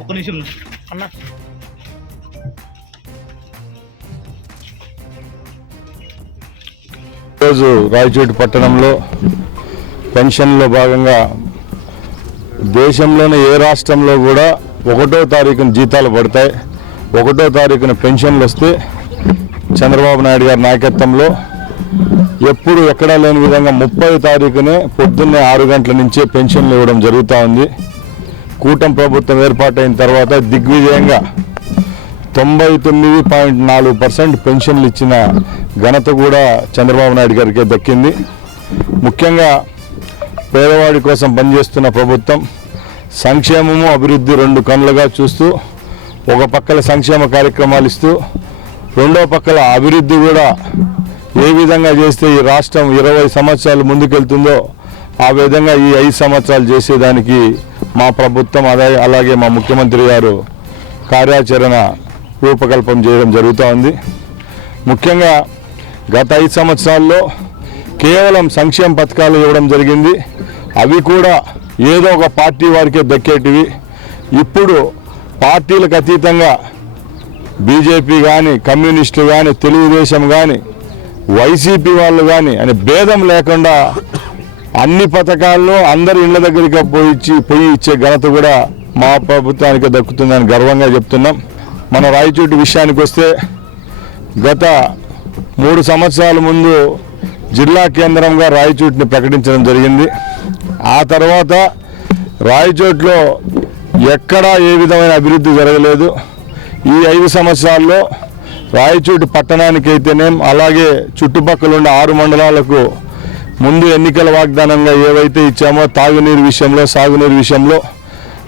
ఒక్క నిమిషం అన్న. ఈరోజు రాయచోటి పట్టణంలో పెన్షన్లో భాగంగా దేశంలోని ఏ రాష్ట్రంలో కూడా 1వ తారీఖున జీతాలు పడతాయి, 1వ తారీఖున పెన్షన్లు వస్తే చంద్రబాబు నాయుడు గారి నాయకత్వంలో ఎప్పుడు ఎక్కడా లేని విధంగా 30వ తారీఖునే పొద్దున్నే 6 గంటల నుంచే పెన్షన్లు ఇవ్వడం జరుగుతూ ఉంది. కూటమి ప్రభుత్వం ఏర్పాటైన తర్వాత దిగ్విజయంగా 99.4% పెన్షన్లు ఇచ్చిన ఘనత కూడా చంద్రబాబు నాయుడు గారికి దక్కింది. ముఖ్యంగా పేదవాడి కోసం పనిచేస్తున్న ప్రభుత్వం సంక్షేమము అభివృద్ధి 2 కన్నులుగా చూస్తూ ఒక పక్కల సంక్షేమ కార్యక్రమాలు ఇస్తూ రెండో పక్కల అభివృద్ధి కూడా ఏ విధంగా చేస్తే ఈ రాష్ట్రం 20 సంవత్సరాలు ముందుకెళ్తుందో ఆ విధంగా ఈ 5 సంవత్సరాలు చేసేదానికి మా ప్రభుత్వం అలాగే మా ముఖ్యమంత్రి గారు కార్యాచరణ రూపకల్పన చేయడం జరుగుతూ ఉంది. ముఖ్యంగా గత 5 సంవత్సరాల్లో కేవలం సంక్షేమ పథకాలు ఇవ్వడం జరిగింది. అవి కూడా ఏదో ఒక పార్టీ వారికే దక్కేటివి. ఇప్పుడు పార్టీలకు అతీతంగా బీజేపీ కానీ, కమ్యూనిస్టులు కానీ, తెలుగుదేశం కానీ, వైసీపీ వాళ్ళు కానీ అని భేదం లేకుండా అన్ని పథకాలను అందరి ఇళ్ల దగ్గరికి పోయి ఇచ్చే ఘనత కూడా మా ప్రభుత్వానికి దక్కుతుందని గర్వంగా చెప్తున్నాం. మన రాయచోటి విషయానికి వస్తే గత 3 సంవత్సరాల ముందు జిల్లా కేంద్రంగా రాయచోటిని ప్రకటించడం జరిగింది. ఆ తర్వాత రాయచోటిలో ఎక్కడా ఏ విధమైన అభివృద్ధి జరగలేదు. ఈ 5 సంవత్సరాల్లో రాయచోటి పట్టణానికైతేనేం అలాగే చుట్టుపక్కల ఉన్న 6 మండలాలకు ముందు ఎన్నికల వాగ్దానంగా ఏవైతే ఇచ్చామో తాగునీరు విషయంలో, సాగునీరు విషయంలో,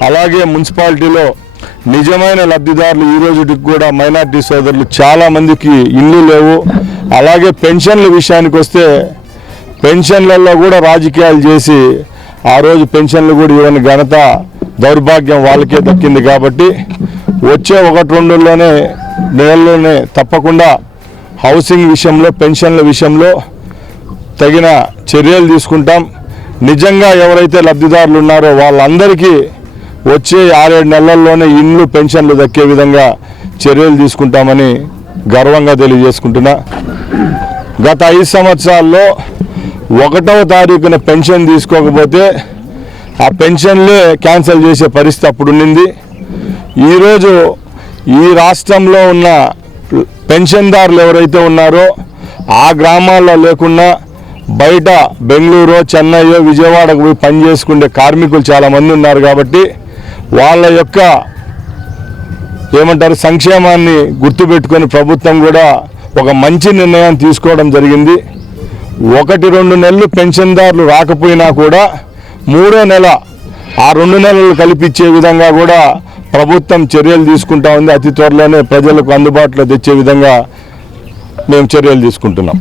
అలాగే మున్సిపాలిటీలో నిజమైన లబ్ధిదారులు ఈ రోజుకి కూడా మైనార్టీ సోదరులు చాలామందికి ఇల్లు లేవు. అలాగే పెన్షన్ల విషయానికి వస్తే పెన్షన్లలో కూడా రాజకీయాలు చేసి ఆ రోజు పెన్షన్లు కూడా ఇవ్వని ఘనత దౌర్భాగ్యం వాళ్ళకే దక్కింది. కాబట్టి వచ్చే 1-2 నెలల్లోనే తప్పకుండా హౌసింగ్ విషయంలో, పెన్షన్ల విషయంలో తగిన చర్యలు తీసుకుంటాం. నిజంగా ఎవరైతే లబ్ధిదారులు ఉన్నారో వాళ్ళందరికీ వచ్చే 6-7 నెలల్లోనే ఇండ్లు, పెన్షన్లు దక్కే విధంగా చర్యలు తీసుకుంటామని గర్వంగా తెలియజేసుకుంటున్నా. గత 5 సంవత్సరాల్లో 1వ తారీఖున పెన్షన్ తీసుకోకపోతే ఆ పెన్షన్లే క్యాన్సిల్ చేసే పరిస్థితి అప్పుడు ఉండింది. ఈరోజు ఈ రాష్ట్రంలో ఉన్న పెన్షన్దారులు ఎవరైతే ఉన్నారో ఆ గ్రామాల్లో లేకుండా బయట బెంగళూరు, చెన్నై, విజయవాడకు పోయి పనిచేసుకునే కార్మికులు చాలామంది ఉన్నారు. కాబట్టి వాళ్ళ యొక్క సంక్షేమాన్ని గుర్తుపెట్టుకొని ప్రభుత్వం కూడా ఒక మంచి నిర్ణయం తీసుకోవడం జరిగింది. 1-2 నెలలు పెన్షన్దారులు రాకపోయినా కూడా 3వ నెల ఆ 2 నెలలు కల్పించే విధంగా కూడా ప్రభుత్వం చర్యలు తీసుకుంటా ఉంది. అతి త్వరలోనే ప్రజలకు అందుబాటులో తెచ్చే విధంగా మేము చర్యలు తీసుకుంటున్నాం.